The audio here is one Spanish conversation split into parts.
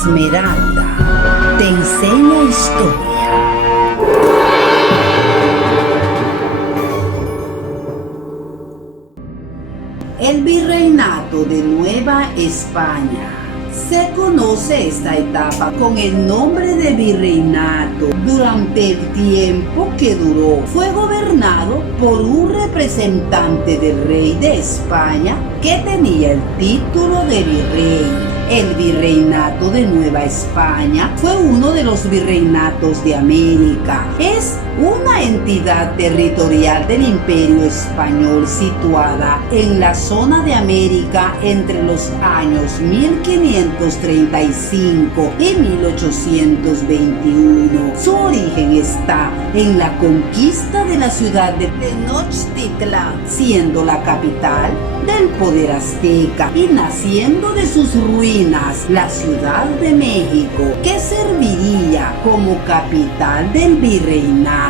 Esmeralda te enseña historia. El Virreinato de Nueva España. Se conoce esta etapa con el nombre de virreinato durante el tiempo que duró. Fue gobernado por un representante del rey de España que tenía el título de virrey. El Virreinato de Nueva España fue uno de los virreinatos de América. Es una entidad territorial del Imperio Español situada en la zona de América entre los años 1535 y 1821. Su origen está en la conquista de la ciudad de Tenochtitlán, siendo la capital del poder azteca, y naciendo de sus ruinas la Ciudad de México, que serviría como capital del virreinato.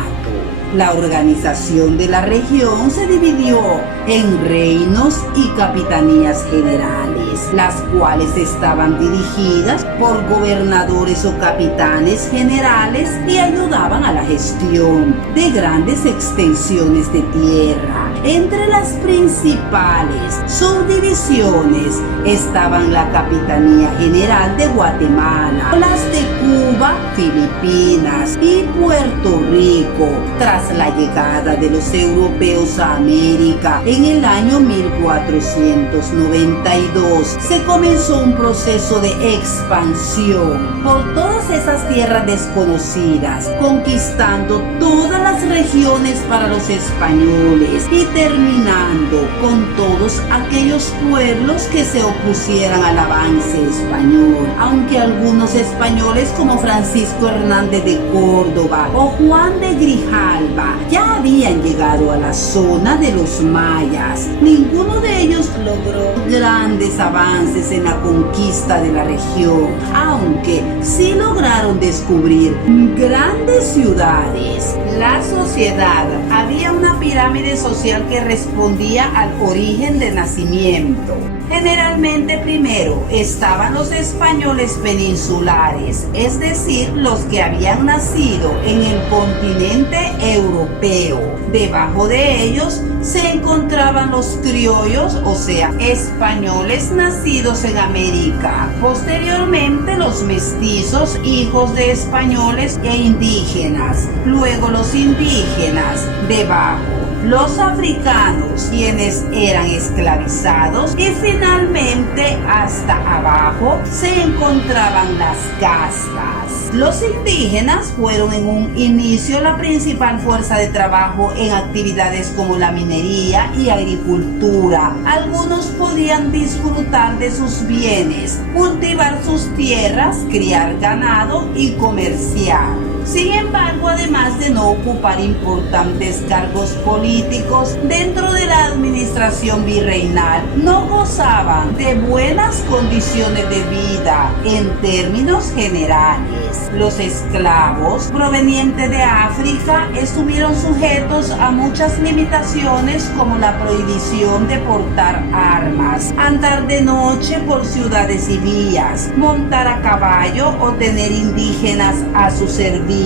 La organización de la región se dividió en reinos y capitanías generales, las cuales estaban dirigidas por gobernadores o capitanes generales y ayudaban a la gestión de grandes extensiones de tierra. Entre las principales subdivisiones estaban la Capitanía General de Guatemala, las de Cuba, Filipinas y Puerto Rico. Tras la llegada de los europeos a América en el año 1492, se comenzó un proceso de expansión por todas esas tierras desconocidas, conquistando todas las regiones para los españoles y terminando con todos aquellos pueblos que se opusieran al avance español, aunque algunos españoles como Francisco Hernández de Córdoba o Juan de Grijalva ya habían llegado a la zona de los mayas. Ninguno de ellos logró grandes avances en la conquista de la región, aunque sí lograron descubrir grandes ciudades. La sociedad, había una pirámide social que respondía al origen de nacimiento. Generalmente primero estaban los españoles peninsulares, es decir, los que habían nacido en el continente europeo. Debajo de ellos se encontraban los criollos, o sea, españoles nacidos en América. Posteriormente los mestizos, hijos de españoles e indígenas. Luego los indígenas, debajo los africanos, quienes eran esclavizados, y finalmente hasta abajo se encontraban las castas. Los indígenas fueron en un inicio la principal fuerza de trabajo en actividades como la minería y agricultura. Algunos podían disfrutar de sus bienes, cultivar sus tierras, criar ganado y comerciar. Sin embargo, además de no ocupar importantes cargos políticos dentro de la administración virreinal, no gozaban de buenas condiciones de vida en términos generales. Los esclavos provenientes de África estuvieron sujetos a muchas limitaciones, como la prohibición de portar armas, andar de noche por ciudades y vías, montar a caballo o tener indígenas a su servicio.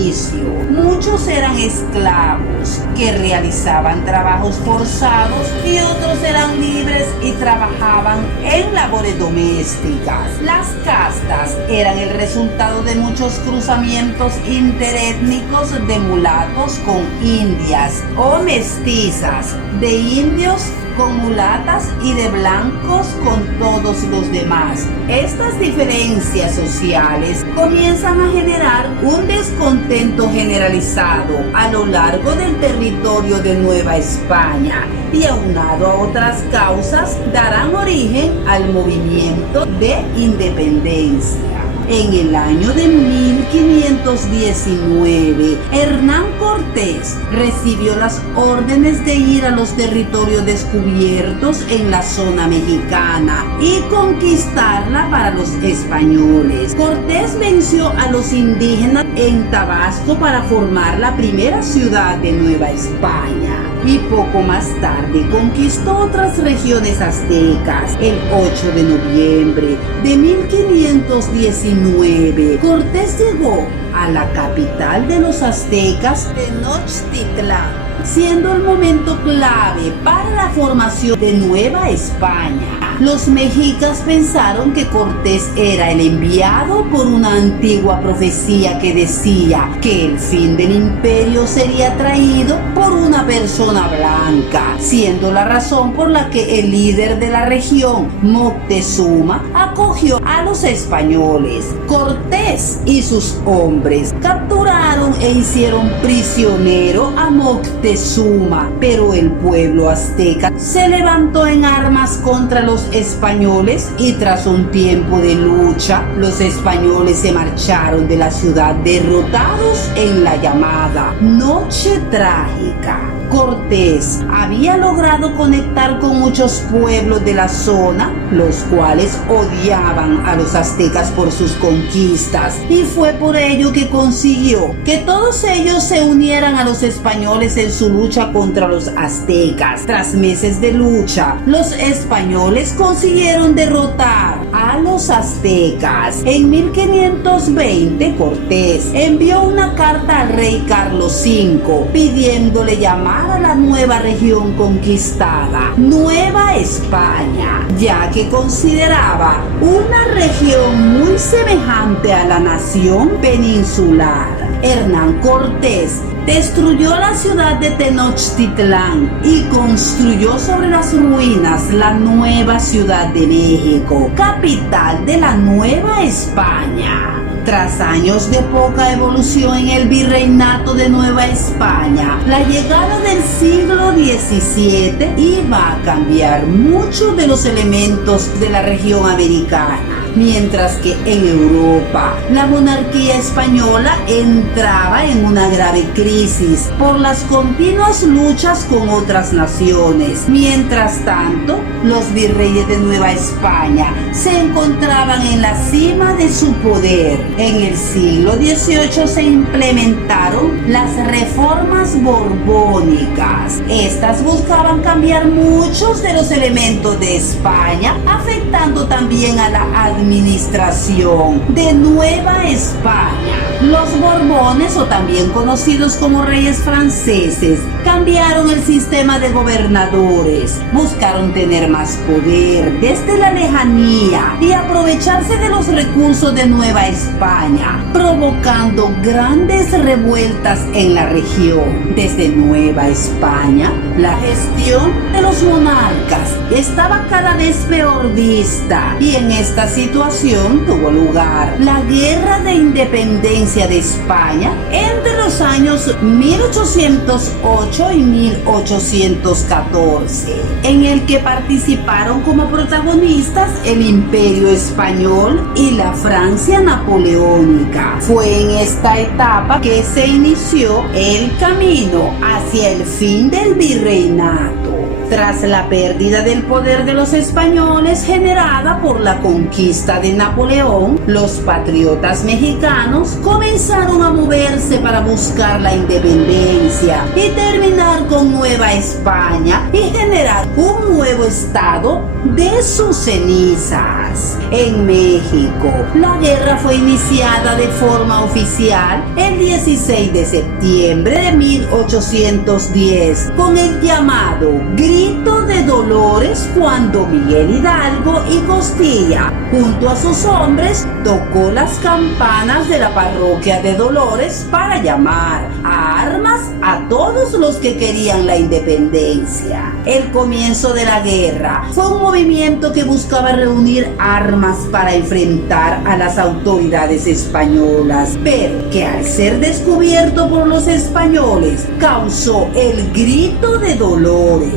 Muchos eran esclavos que realizaban trabajos forzados y otros eran libres y trabajaban en labores domésticas. Las castas eran el resultado de muchos cruzamientos interétnicos de mulatos con indias o mestizas, de indios con mulatas y de blancos con todos los demás. Estas diferencias sociales comienzan a generar un descontento generalizado a lo largo del territorio de Nueva España, y aunado a otras causas darán origen al movimiento de independencia. En el año de 1519, Hernán Cortés recibió las órdenes de ir a los territorios descubiertos en la zona mexicana y conquistarla para los españoles. Cortés venció a los indígenas en Tabasco para formar la primera ciudad de Nueva España. y poco más tarde conquistó otras regiones aztecas. El 8 de noviembre de 1519, Cortés llegó a la capital de los aztecas, Tenochtitlán, siendo el momento clave para la formación de Nueva España. Los mexicas pensaron que Cortés era el enviado por una antigua profecía que decía que el fin del imperio sería traído por una persona blanca, siendo la razón por la que el líder de la región, Moctezuma, acogió a los españoles. Cortés y sus hombres capturaron e hicieron prisionero a Moctezuma, pero el pueblo azteca se levantó en armas contra los españoles y tras un tiempo de lucha, los españoles se marcharon de la ciudad derrotados en la llamada Noche Trágica. Cortés había logrado conectar con muchos pueblos de la zona, los cuales odiaban a los aztecas por sus conquistas, y fue por ello que consiguió que todos ellos se unieran a los españoles en su lucha contra los aztecas. Tras meses de lucha, los españoles consiguieron derrotar a los aztecas. En 1520, Cortés envió una carta al rey Carlos V pidiéndole llamar a la nueva región conquistada Nueva España, ya que consideraba una región muy semejante a la nación peninsular. Hernán Cortés destruyó la ciudad de Tenochtitlán y construyó sobre las ruinas la nueva Ciudad de México, capital de la Nueva España. Tras años de poca evolución en el virreinato de Nueva España, la llegada del siglo XVII iba a cambiar muchos de los elementos de la región americana. Mientras que en Europa la monarquía española entraba en una grave crisis por las continuas luchas con otras naciones. Mientras tanto, los virreyes de Nueva España se encontraban en la cima de su poder. En el siglo XVIII se implementaron las reformas borbónicas. Estas buscaban cambiar muchos de los elementos de España, afectando también a la administración de Nueva España. Los Borbones, o también conocidos como reyes franceses, cambiaron el sistema de gobernadores, buscaron tener más poder desde la lejanía y aprovecharse de los recursos de Nueva España, provocando grandes revueltas en la región. Desde Nueva España, la gestión de los monarcas estaba cada vez peor vista, y en esta situación tuvo lugar la Guerra de Independencia de España entre los años 1808 y 1814, en el que participaron como protagonistas el Imperio Español y la Francia napoleónica. Fue en esta etapa que se inició el camino hacia el fin del virreinato. Tras la pérdida del poder de los españoles generada por la conquista de Napoleón, los patriotas mexicanos comenzaron a moverse para buscar la independencia y terminar con Nueva España y generar un nuevo estado de sus cenizas. En México, la guerra fue iniciada de forma oficial el 16 de septiembre de 1810 con el llamado Grito de Dolores, cuando Miguel Hidalgo y Costilla, junto a sus hombres, tocó las campanas de la parroquia de Dolores para llamar a armas a todos los que querían la independencia. El comienzo de la guerra fue un movimiento que buscaba reunir armas para enfrentar a las autoridades españolas, pero que al ser descubierto por los españoles causó el Grito de Dolores.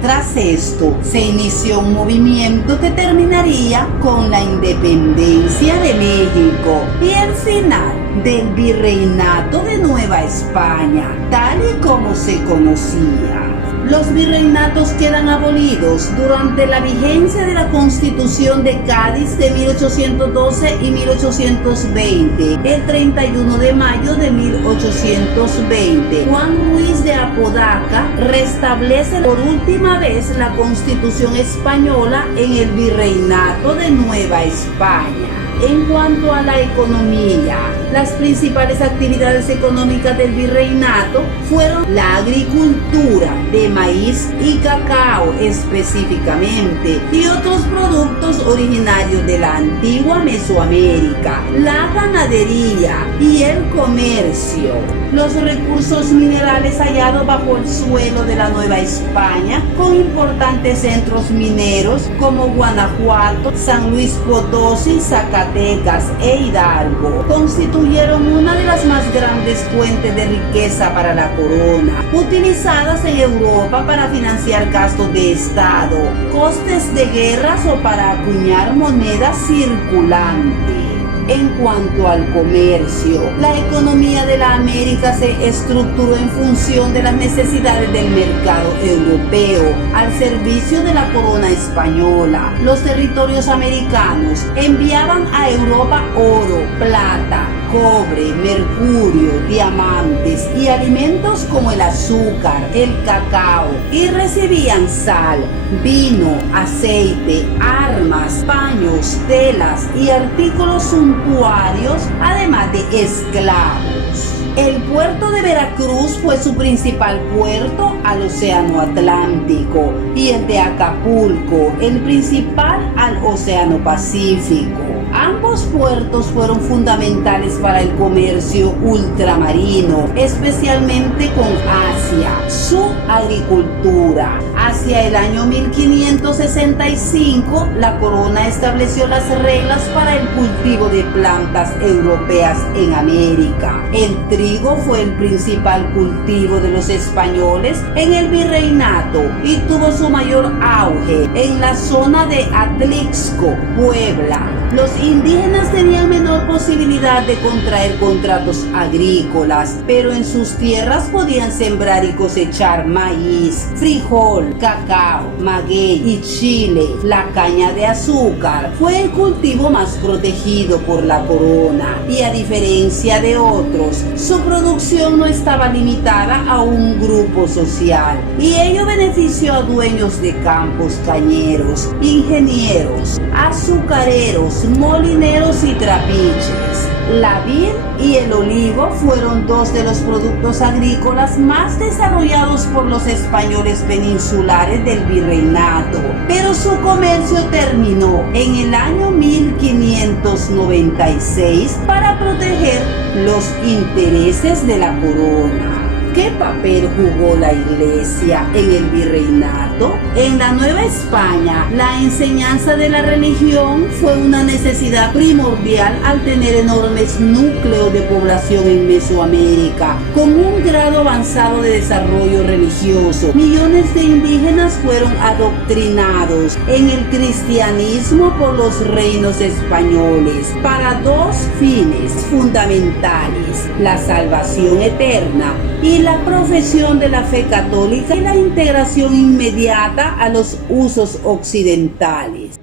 Tras esto, se inició un movimiento que terminaría con la independencia de México y el final del virreinato de Nueva España, tal y como se conocía. Los virreinatos quedan abolidos durante la vigencia de la Constitución de Cádiz de 1812 y 1820, el 31 de mayo de 1820. Juan Ruiz de Apodaca restablece por última vez la Constitución española en el virreinato de Nueva España. En cuanto a la economía, las principales actividades económicas del virreinato fueron la agricultura de maíz y cacao específicamente y otros productos originarios de la antigua Mesoamérica, la ganadería y el comercio. Los recursos minerales hallados bajo el suelo de la Nueva España, con importantes centros mineros como Guanajuato, San Luis Potosí, Zacatecas e Hidalgo, constituyeron una de las más grandes fuentes de riqueza para la corona, utilizadas en Europa para financiar gastos de Estado, costes de guerras o para acuñar moneda circulante. En cuanto al comercio, la economía de la América se estructuró en función de las necesidades del mercado europeo, al servicio de la corona española. Los territorios americanos enviaban a Europa oro, plata, cobre, mercurio, diamantes y alimentos como el azúcar, el cacao, y recibían sal, vino, aceite, armas, paños, telas y artículos suntuarios, además de esclavos. El puerto de Veracruz fue su principal puerto al Océano Atlántico y el de Acapulco, el principal al Océano Pacífico. Ambos puertos fueron fundamentales para el comercio ultramarino, especialmente con Asia, su agricultura. Hacia el año 1565, la corona estableció las reglas para el cultivo de plantas europeas en América. El trigo fue el principal cultivo de los españoles en el virreinato y tuvo su mayor auge en la zona de Atlixco, Puebla. Los indígenas tenían menor posibilidad de contraer contratos agrícolas, pero en sus tierras podían sembrar y cosechar maíz, frijol, cacao, maguey y chile. La caña de azúcar fue el cultivo más protegido por la corona y, a diferencia de otros, su producción no estaba limitada a un grupo social, y ello benefició a dueños de campos cañeros, ingenieros, azucareros, molineros y trapiches. La vid y el olivo fueron dos de los productos agrícolas más desarrollados por los españoles peninsulares del virreinato, pero su comercio terminó en el año 1596 para proteger los intereses de la corona. ¿Qué papel jugó la Iglesia en el virreinato? En la Nueva España, la enseñanza de la religión fue una necesidad primordial al tener enormes núcleos de población en Mesoamérica, con un grado avanzado de desarrollo religioso. Millones de indígenas fueron adoctrinados en el cristianismo por los reinos españoles para dos fines fundamentales: la salvación eterna y la profesión de la fe católica y la integración inmediata a los usos occidentales.